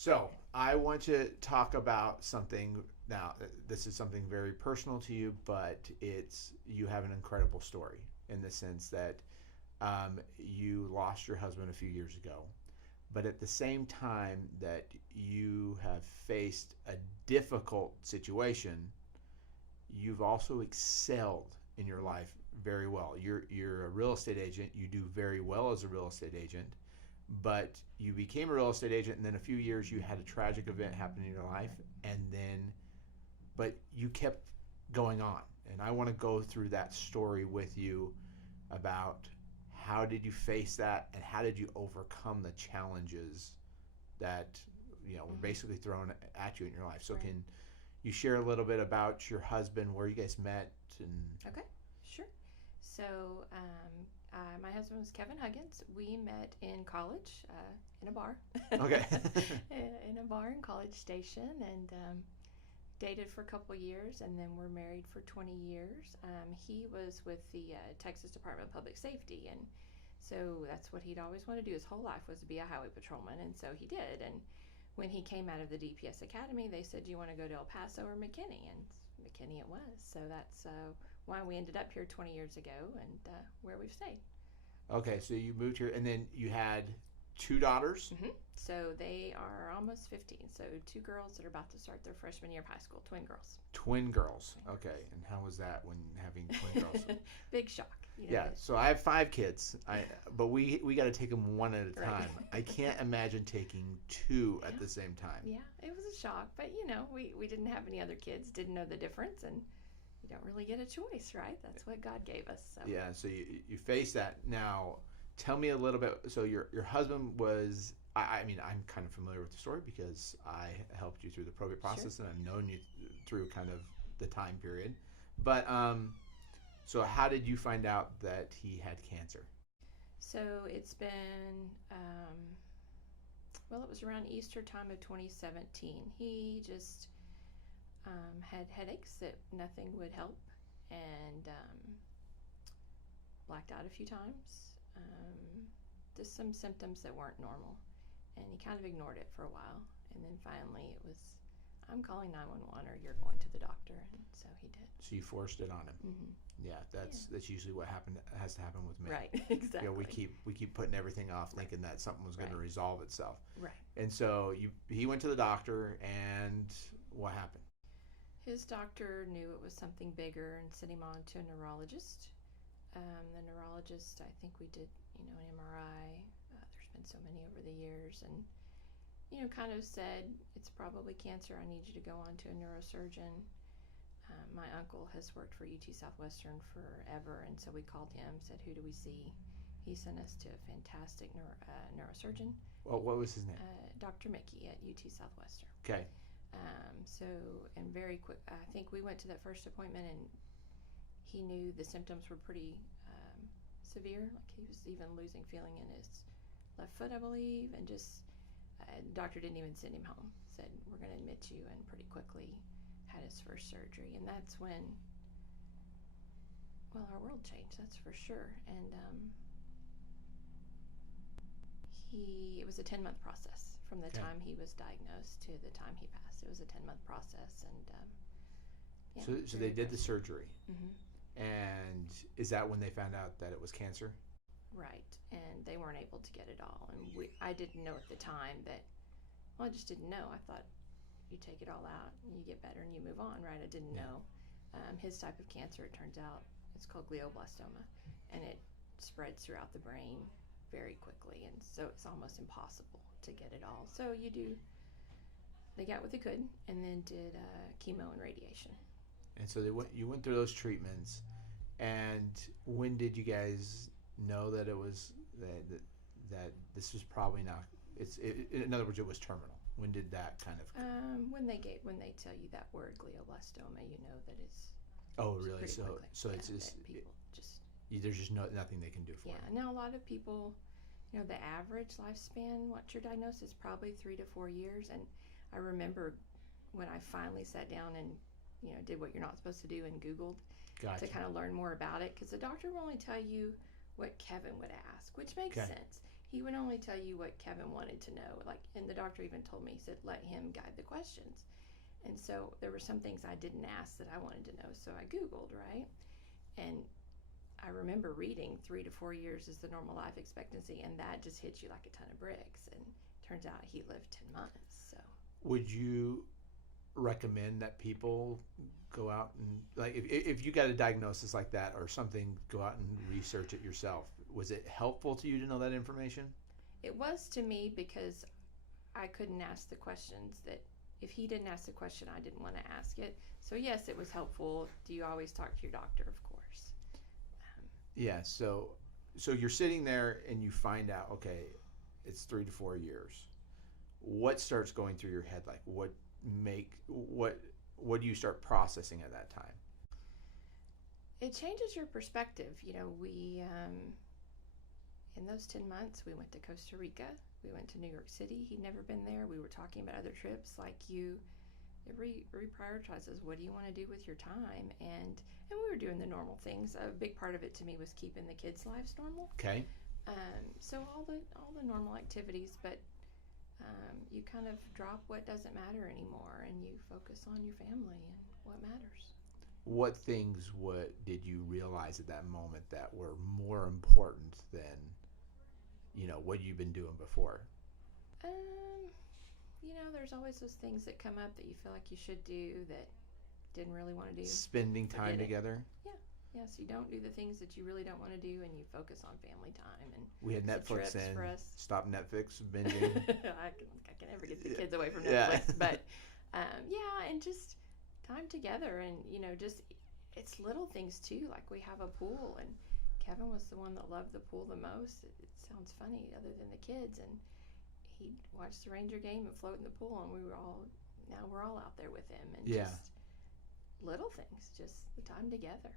So I want to talk about something now. This is something very personal to you, but you have an incredible story in the sense that you lost your husband a few years ago, but at the same time that you have faced a difficult situation, you've also excelled in your life very well. You're a real estate agent. You do very well as a real estate agent, but you became a real estate agent, and then a few years you had a tragic event happen in your life, and then but you kept going on. And I want to go through that story with you about how did you face that and how did you overcome the challenges that were basically thrown at you in your life. So Right. can you share a little bit about your husband, where you guys met, and Okay, sure. So, my husband was Kevin Hugghins. We met in college in a bar. okay. In a bar in College Station, and dated for a couple years, and then we're married for 20 years. He was with the Texas Department of Public Safety, and so that's what he'd always wanted to do. His whole life was to be a highway patrolman, and so he did. And when he came out of the DPS Academy, they said, "Do you want to go to El Paso or McKinney?" And McKinney it was. So that's why we ended up here 20 years ago, and where we've stayed. Okay, so you moved here, and then you had two daughters. So they are almost 15. So two girls that are about to start their freshman year of high school, twin girls. Twin girls. Okay, and how was that when having twin girls? Big shock. Yeah, so I have five kids. But we got to take them one at a time. Right. I can't imagine taking two at the same time. Yeah, it was a shock, but we didn't have any other kids, didn't know the difference, and you don't really get a choice, right? That's what God gave us. So. Yeah, so you face that. Now, tell me a little bit. So your husband was. I mean, I'm kind of familiar with the story because I helped you through the probate process, Sure. and I've known you through kind of the time period. But so how did you find out that he had cancer? So it's been, well, it was around Easter time of 2017. He just had headaches that nothing would help, and blacked out a few times. Just some symptoms that weren't normal. And he kind of ignored it for a while. And then finally it was, "I'm calling 911 or you're going to the doctor." And so he did. So you forced it on him. Mm-hmm. Yeah, that's usually what has to happen with me. Right, exactly. We keep putting everything off, thinking that something was going to resolve itself. Right. And so he went to the doctor, and what happened? His doctor knew it was something bigger and sent him on to a neurologist. The neurologist, I think we did, an MRI. There's been so many over the years, and kind of said, "It's probably cancer. I need you to go on to a neurosurgeon." My uncle has worked for UT Southwestern forever, and so we called him, said, "Who do we see?" He sent us to a fantastic neurosurgeon. Well, what was his name? Dr. Mickey at UT Southwestern. Okay. And very quick, I think we went to that first appointment, and he knew the symptoms were pretty severe. Like he was even losing feeling in his left foot, I believe, and just the doctor didn't even send him home. Said, "We're going to admit you," and pretty quickly had his first surgery. And that's when, well, our world changed, that's for sure. And it was a 10-month process from the time he was diagnosed to the time he passed. It was a 10-month process, and so they did the surgery. Mm-hmm. And is that when they found out that it was cancer? Right, and they weren't able to get it all. And I didn't know at the time that, well, I just didn't know. I thought you take it all out and you get better and you move on, right? I didn't know. His type of cancer, it turns out, it's called glioblastoma, and it spreads throughout the brain very quickly, and so it's almost impossible to get it all. So they got what they could, and then did chemo and radiation. And so you went through those treatments, and when did you guys know that it was that this was probably not? In other words, it was terminal. When did that kind of? When they tell you that word glioblastoma, you know that it's. Oh, really? So quickly. it's just people just. There's just nothing they can do for it. Yeah. Now a lot of people, the average lifespan, what's your diagnosis? Probably 3 to 4 years. And I remember when I finally sat down and did what you're not supposed to do and Googled Gotcha. to kind of learn more about it, because the doctor will only tell you what Kevin would ask, which makes Okay. sense. he would only tell you what Kevin wanted to know. Like, and the doctor even told me, he said, let him guide the questions. And so there were some things I didn't ask that I wanted to know. So I Googled, right? And I remember reading 3 to 4 years is the normal life expectancy, and that just hits you like a ton of bricks. And turns out he lived 10 months. So Would you recommend that people go out and, like, if you got a diagnosis like that or something, go out and research it yourself? Was it helpful to you to know that information? it was to me because I couldn't ask the questions that if he didn't ask the question, I didn't want to ask it. So yes, it was helpful. Do you always talk to your doctor? Of course. Yeah. So you're sitting there and you find out, okay, it's 3 to 4 years. What starts going through your head? Like, what do you start processing at that time? It changes your perspective. You know, we in those 10 months, we went to Costa Rica. We went to New York City. He'd never been there. We were talking about other trips. Like, it reprioritizes. What do you want to do with your time? And we were doing the normal things. A big part of it to me was keeping the kids' lives normal. Okay. So all the normal activities, but you kind of drop what doesn't matter anymore, and you focus on your family and what matters. What things did you realize at that moment that were more important than, what you've been doing before? There's always those things that come up that you feel like you should do that didn't really want to do. Spending time together? Yeah, so you don't do the things that you really don't want to do, and you focus on family time. And we had Netflix in. For us. Stop Netflix binging. I can never get the kids away from Netflix. Yeah. But, and just time together. And, just it's little things, too. Like, we have a pool, and Kevin was the one that loved the pool the most. It sounds funny other than the kids. And he'd watch the Ranger game and float in the pool, and we're all out there with him. And just little things, just the time together.